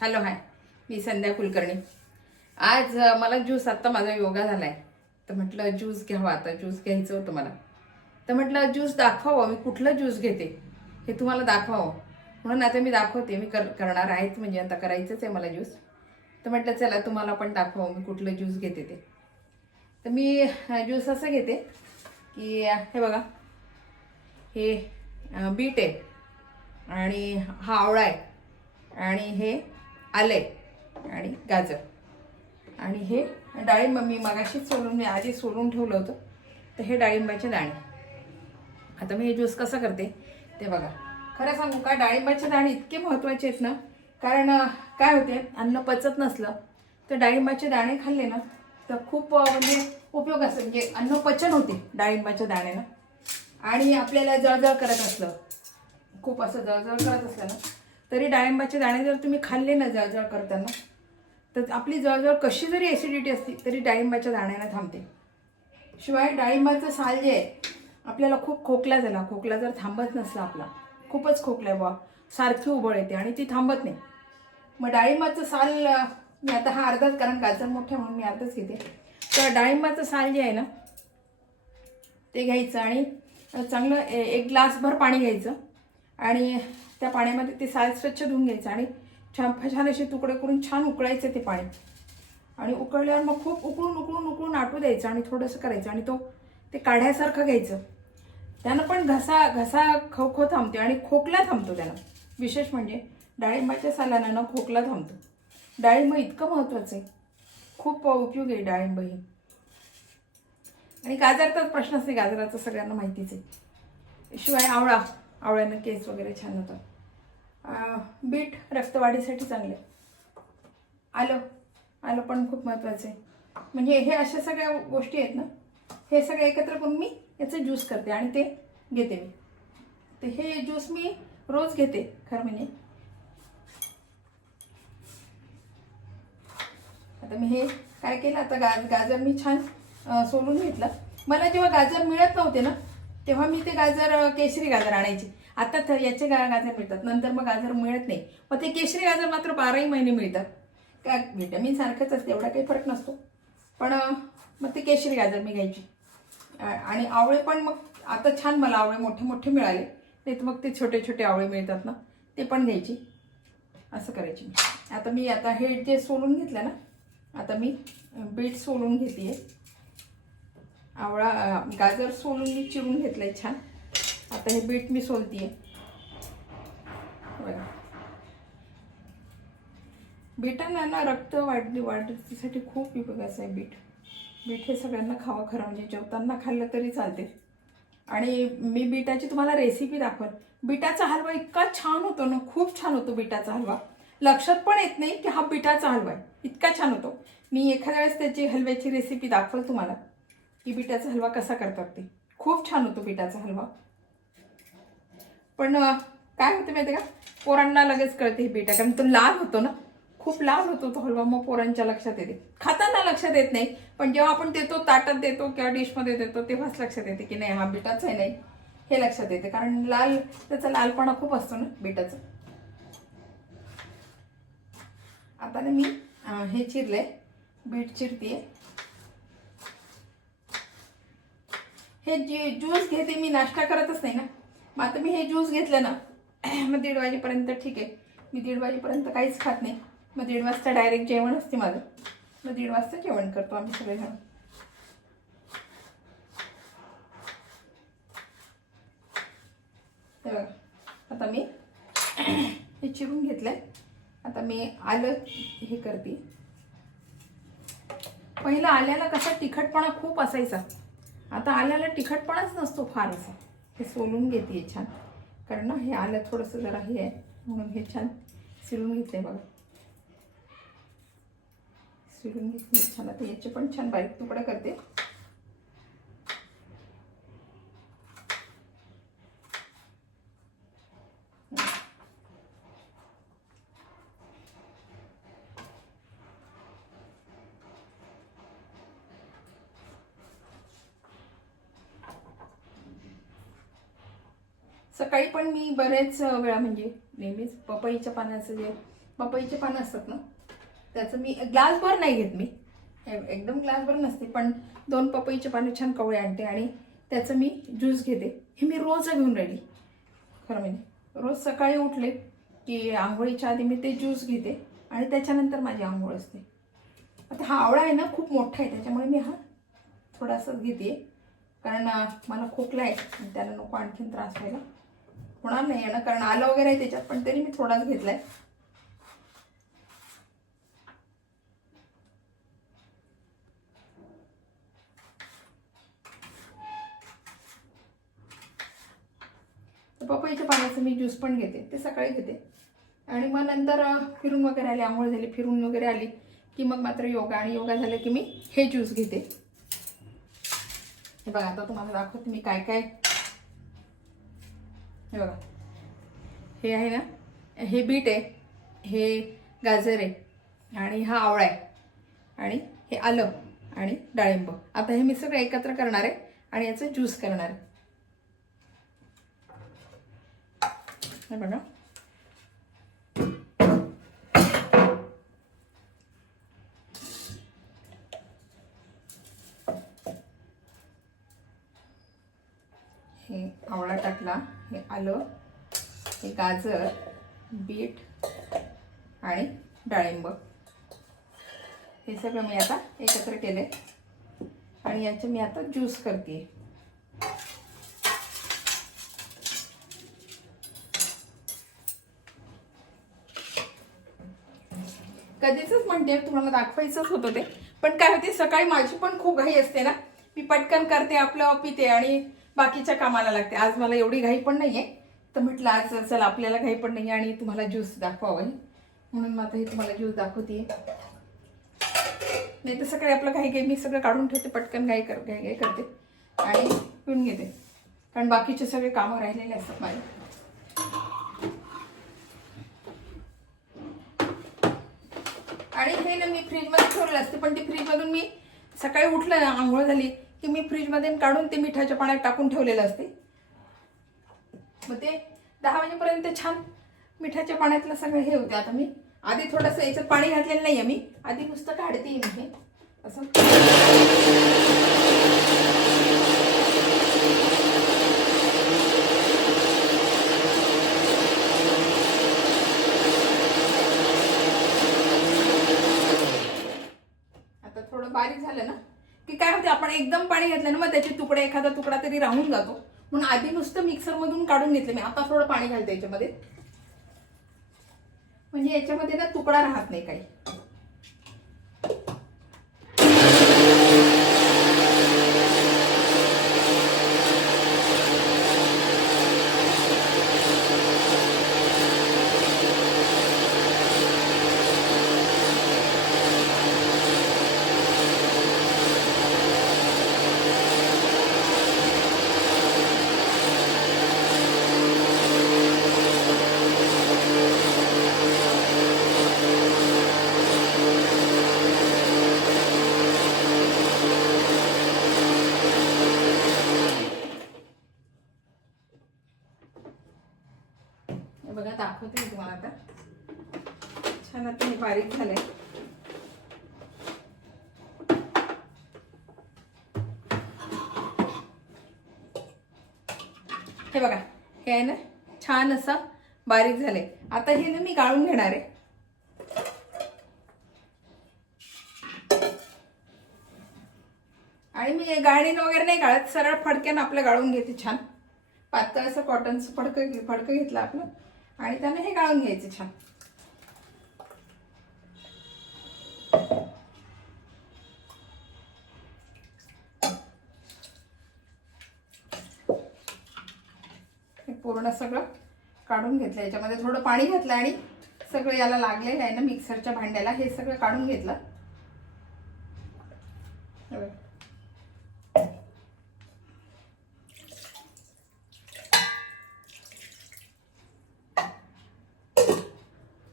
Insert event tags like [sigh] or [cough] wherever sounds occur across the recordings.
Hello hi. मी संध्या कुलकर्णी. आज मला juice आत्ता माझा योगा झाला आहे तर म्हटलं ज्यूस घ्यावा आता. ज्यूस घ्यायचं होतं मला. तर म्हटलं ज्यूस दाखवावं. मी कुठलं ज्यूस घेते? हे तुम्हाला दाखवावं. म्हणून आता मी दाखवते. मी कर करणार आहेच म्हणजे आता करायचंच आहे मला ज्यूस. तर म्हटलं चला तुम्हाला पण दाखवावं मी कुठलं ज्यूस घेते ते. तर मी ज्यूस असं घेते की हे बघा. हे बीट आहे. आणि हा आवळा आहे. आणि हे आले आणि गाजर. आणि हे डाळिंब मी मगाशीच सोलून मी आधी सोडून ठेवलं होतं. तर हे डाळिंबाचे दाणे. आता मी हे ज्यूस कसं करते ते बघा. खरं सांगू का डाळिंबाचे दाणे इतके महत्त्वाचे आहेत ना. कारण काय होते अन्न पचत नसलं तर डाळिंबाचे दाणे खाल्ले ना तर खूप म्हणजे उपयोग असतो. म्हणजे अन्न पचन होते डाळिंबाच्या दाण्यानं. आणि आपल्याला जळजळ करत असलं खूप असं जळजळ करत असलं ना तरी डाळिंबाचे दाणे जर तुम्ही खाल्ले ना जळजळ करताना तर आपली जळजळ कशी जरी ॲसिडिटी असली तरी डाळिंबाच्या दाण्यानं थांबते. शिवाय डाळिंबाचं साल जे आहे आपल्याला खूप खोकला झाला. खोकला जर थांबत नसला आपला खूपच खोकला आहे बुवा. सारखी उबळ येते आणि ती थांबत नाही. मग डाळिंबाचं साल मी आता हा अर्धाच कारण गाजर मोठे म्हणून मी अर्धच घेते. तर डाळिंबाचं साल जे आहे ना ते घ्यायचं आणि चांगलं ए- एक ग्लासभर पाणी घ्यायचं. आणि त्या पाण्यामध्ये ते साल स्वच्छ धुवून घ्यायचं आणि छान छान असे तुकडे करून छान उकळायचे ते पाणी. आणि उकळल्यावर मग खूप उकळून उकळून उकळून आटू द्यायचं आणि थोडंसं करायचं आणि तो ते काढ्यासारखं घ्यायचं. त्यानं पण घसा घसा खो थांबते आणि खोकला थांबतो त्यानं. विशेष म्हणजे डाळिंबाच्या सालानं ना खोकला थांबतो. डाळिंब इतकं महत्त्वाचं आहे. खूप उपयोग आहे डाळिंब ही. आणि गाजर तर प्रश्नच नाही गाजराचं सगळ्यांना माहितीच आहे. शिवाय आवळा. आवळ्यानं केस वगैरे छान होतं बीट रक्तवाढीसाठी चांगले. आलं आलं पण खूप महत्त्वाचं आहे. म्हणजे हे अशा सगळ्या गोष्टी आहेत ना हे सगळं एकत्र करून मी याचं ज्यूस करते आणि ते घेते मी. तर हे ज्यूस मी रोज घेते खरं म्हणजे. आता मी हे काय केलं आता गाज गाजर मी छान सोलून घेतलं. मला जेव्हा गाजर मिळत नव्हते ना तेव्हा मी ते गाजर केशरी गाजर आणायचे. आता तर याचे गा गाजर मिळतात. नंतर मग गाजर मिळत नाही. मग ते केशरी गाजर मात्र बाराही महिने मिळतात. काय व्हिटॅमिन सारखंच असते. एवढा काही फरक नसतो. पण मग ते केशरी गाजर मी घ्यायची. आणि आवळे पण मग आता छान मला आवळे मोठे मोठे मिळाले. नाही तर मग ते छोटे छोटे आवळे मिळतात ना ते पण घ्यायची. असं करायची मी. आता मी आता हे जे सोलून घेतलं ना आता मी बीट सोलून घेते आहे आवळा गाजर सोलून मी चिरून घेतलंय छान. आता हे बीट मी सोलतीये. बघा. बीटानं ना रक्त वाढली वाढतीसाठी खूप उपयोगाचं आहे बीट. बीट हे सगळ्यांना खावं खरं म्हणजे जेवताना खाल्लं तरी चालते. आणि मी बीटाची तुम्हाला रेसिपी दाखवत. बीटाचा हलवा इतका छान होतो ना खूप छान होतो बीटाचा हलवा. लक्षात पण येत नाही की हा बीटाचा हलवा आहे. इतका छान होतो. मी एखाद्या वेळेस त्याची हलव्याची रेसिपी दाखवल तुम्हाला. की बिटाचा हलवा कसा करतात ते. खूप छान होतो बीटाचा हलवा. पण काय होतं माहिती का? पोरांना लगेच कळते हे बिटा कारण तो लाल होतो ना. खूप लाल होतो तो हलवा. मग पोरांच्या लक्षात येते. खाताना लक्षात येत नाही. पण जेव्हा आपण देतो ताटात देतो किंवा डिशमध्ये देतो तेव्हाच लक्षात येते की नाही हा बिटाच आहे नाही. हे लक्षात येते. कारण लाल त्याचा लालपणा खूप असतो ना बीटाचा आता ना मी हे चिरले बीट चिरतीये. हे जे ज्यूस घेते मी नाश्ता करतच नाही ना. मग आता मी हे ज्यूस घेतलं ना [clears throat] मग दीड वाजेपर्यंत ठीक आहे. मी दीड वाजेपर्यंत काहीच खात नाही. मग दीड वाजता डायरेक्ट जेवण असते माझं. मग दीड वाजता जेवण करतो आम्ही सगळेजण. हे आता मी [clears throat] हे चिरून घेतलंय. आता मी आलं हे करते. पहिलं आल्याला कसा तिखटपणा खूप असायचा. आता आल्याला तिखटपणाच नसतो फार असा हे सोलून घेते छान. कारण ना हे आलं थोडंसं जरा हे आहे म्हणून हे छान सिलून घेते बघा. सिलून घेतले छान. आता याचे पण छान बारीक तुकडं करते. सकाळी पण मी बरेच वेळा म्हणजे नेहमीच पपईच्या पानाचं जे पपईचे पानं असतात ना त्याचं मी ग्लासभर नाही घेत मी. हे एकदम ग्लासभर नसते पण दोन पपईचे पानं छान कवळे आणते आणि त्याचं मी ज्यूस घेते. हे मी रोज घेऊन राहिली. खरं म्हणजे रोज सकाळी उठले की आंघोळीच्या आधी मी ते ज्यूस घेते आणि त्याच्यानंतर माझी आंघोळ असते. आता हा आवळा आहे ना खूप मोठा आहे त्याच्यामुळे मी हा थोडासाच घेते. कारण मला खोकला आहे त्याला नको आणखीन त्रास व्हायला. होणार नाही आहे ना कारण आलं वगैरे आहे त्याच्यात पण तरी मी थोडाच घेतलाय. पपईच्या पाण्याचं मी ज्यूस पण घेते ते सकाळी घेते. आणि मग नंतर फिरून वगैरे आली आंघोळ झाली फिरून वगैरे आली की मग मात्र योगा आणि योगा झालं की मी हे ज्यूस घेते. हे बघा आता तुम्हाला दाखवते मी काय काय हे बघा. हे आहे ना हे बीट आहे हे गाजर आहे आणि हा आवळा आहे आणि हे आलं आणि डाळिंब. आता हे मी सगळं एकत्र करणार आहे आणि याचं ज्यूस करणार आहे. बघा. हे आवळा टाकला हे आलं हे गाजर बीट आणि डाळिंब. हे सगळं मी आता एकत्र केले आणि याचे मी आता ज्यूस करते कधीच म्हणते तुम्हाला दाखवायचंच होतं ते. पण काय होते सकाळी माझी पण खूप घाई असते ना. मी पटकन करते आपलं पिते आणि बाकीच्या कामाला लागते. आज मला एवढी घाई पण नाही आहे तर म्हटलं आज चला आपल्याला घाई पण नाही आणि तुम्हाला ज्यूस दाखवावं. म्हणून मग आता हे तुम्हाला ज्यूस दाखवते नाही तर सगळे आपलं घाई घाई मी सगळं काढून ठेवते पटकन घाई कर घाई घाई करते. आणि पिऊन घेते. कारण बाकीचे सगळे कामं राहिलेले असतात माझे. आणि हे ना मी फ्रीजमध्ये ठेवलेलं असते पण ते फ्रीजमधून मी सकाळी उठलं ना आंघोळ झाली. की मी फ्रीजमध्ये काढून ते मिठाच्या पाण्यात टाकून ठेवलेलं असते. मग ते दहा वाजेपर्यंत छान मिठाच्या पाण्यातलं सगळं हे होते. आता मी आधी थोडंसं याच्यात पाणी घातलेलं नाही आहे मी. आधी नुसतं काढते मी हे. असं आता थोडं बारीक झालं ना की काय होते आपण एकदम पाणी घेतलं ना मग त्याचे तुकडे एखादा तुकडा तरी राहून जातो. म्हणून आधी नुसतं मिक्सर मधून काढून घेतलं मी. आता थोडं पाणी घालते याच्यामध्ये. म्हणजे याच्यामध्ये ना तुकडा राहत नाही काही हे बघा दाखवते मी तुम्हाला आता छान आता हे बारीक झालंय हे बघा हे आहे ना छान असं बारीक झालंय. आता हे ना मी गाळून घेणार आहे. आणि मी गाळणीनं वगैरे नाही गाळत सरळ फडक्यानं आपलं गाळून घेते छान. पातळ असं कॉटनचं फडकं फडकं घेतलं आपलं आणि त्यानं हे गाळून घ्यायचं छान. पूर्ण सगळं काढून घेतलं याच्यामध्ये थोडं पाणी घातलं आणि सगळं याला लागलेलं आहे ना मिक्सरच्या भांड्याला हे सगळं काढून घेतलं.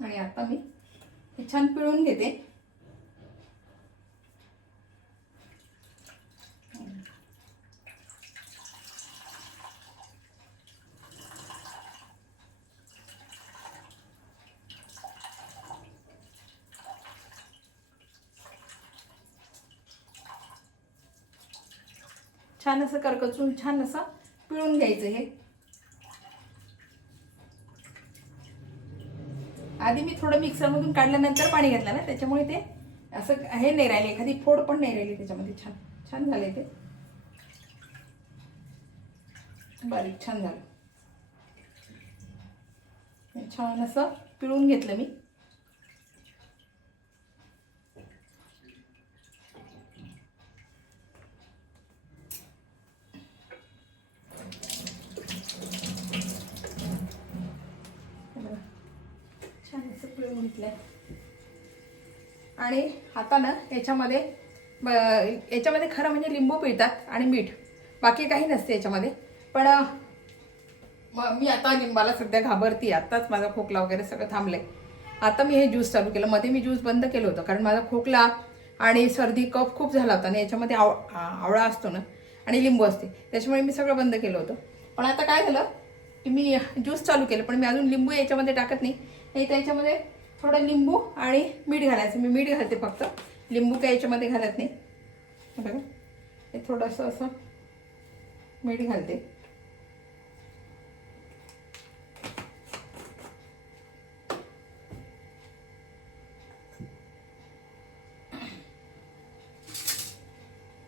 आणि आता मी हे छान पिळून घेते. कचून छान असं पिळून घ्यायचं हे. आधी मी थोडं मिक्सरमधून काढल्यानंतर पाणी घातलं ना त्याच्यामुळे ते असं हे नाही राहिले एखादी फोड पण नाही राहिली त्याच्यामध्ये. छान छान झालंय ते. बारीक छान झालं. छान असं पिळून घेतलं मी हे बघा. छान घेतलं आणि आता ना याच्यामध्ये याच्यामध्ये खरं म्हणजे लिंबू पिळतात आणि मीठ. बाकी काही नसते याच्यामध्ये. पण मी आता लिंबाला सध्या घाबरती आत्ताच माझा खोकला वगैरे सगळं थांबलंय. आता मी हे ज्यूस चालू केलं. मध्ये मी ज्यूस बंद केलं होतं. कारण माझा खोकला आणि सर्दी कफ खूप झाला होता. आणि याच्यामध्ये आव आवळा असतो ना आणि लिंबू असते. त्याच्यामुळे मी सगळं बंद केलं होतं. पण आता काय झालं की मी ज्यूस चालू केलं. पण मी अजून लिंबू याच्यामध्ये टाकत नाही. नाही तर याच्यामध्ये थोडं लिंबू आणि मीठ घालायचं. मी मीठ घालते फक्त. लिंबू काय याच्यामध्ये घालत नाही. बघा. हे थोडंसं असं मीठ घालते.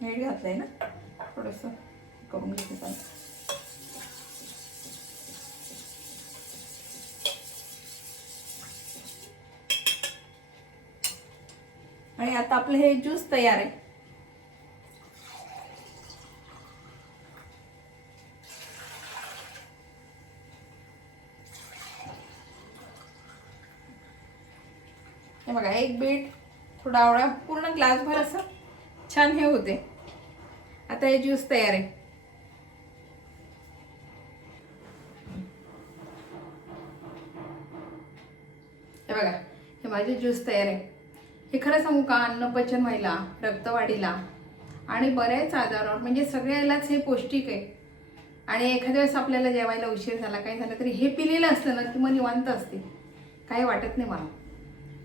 मीठ घातलंय ना? थोडंसं करून घेते चालेल आणि आता आपलं हे ज्यूस तयार आहे. हे बघा एक बीट थोडा आवळा पूर्ण ग्लासभर असं छान हे होते. आता हे ज्यूस तयार आहे. हे बघा हे माझे ज्यूस तयार आहे. हे खरं सांगू का? अन्नपचन व्हायला रक्तवाढीला आणि बऱ्याच आजारावर म्हणजे सगळ्यालाच हे पौष्टिक आहे. आणि एखाद्या वेळेस आपल्याला जेवायला उशीर झाला काय झालं तरी हे पिलेलं असलं ना की मग निवांत असते. काही वाटत नाही मला.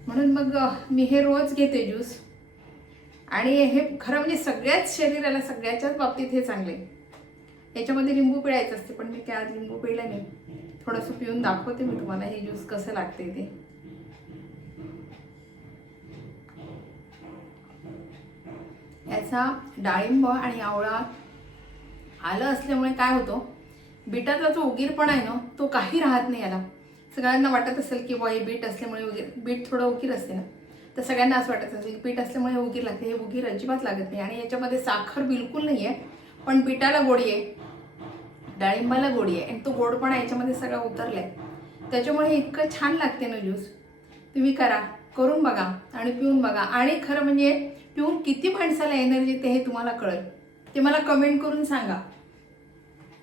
म्हणून मग मी हे रोज घेते ज्यूस. आणि हे खरं म्हणजे सगळ्याच शरीराला सगळ्याच्याच बाबतीत हे चांगले. याच्यामध्ये लिंबू पिळायचं असते पण मी काय आज लिंबू पिळलं नाही. थोडंसं पिऊन दाखवते मी तुम्हाला हे ज्यूस कसं लागते ते. याचा डाळिंब आणि आवळा आलं असल्यामुळे काय होतं? बीटाचा जो उगीरपणा आहे ना तो काही राहत नाही याला. सगळ्यांना वाटत असेल की हे बीट असल्यामुळे उगीर बीट थोडं उगीर असते ना. तर सगळ्यांना असं वाटत असेल की बीट असल्यामुळे उगीर लागते हे उगीर अजिबात लागत नाही. आणि याच्यामध्ये साखर बिलकुल नाही आहे पण बीटाला गोडी आहे डाळिंबाला गोडी आहे. आणि तो गोडपणा याच्यामध्ये सगळा आहे त्याच्यामुळे इतकं छान लागते ना ज्यूस. तुम्ही करा करून बघा आणि पिऊन बघा. आणि खरं म्हणजे पिऊन किती माणसाला एनर्जी ते हे तुम्हाला कळेल. ते मला कमेंट करून सांगा.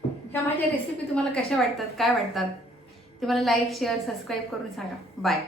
ह्या माझ्या रेसिपी तुम्हाला कशा वाटतात काय वाटतात? ते मला लाईक शेअर सबस्क्राईब करून सांगा. बाय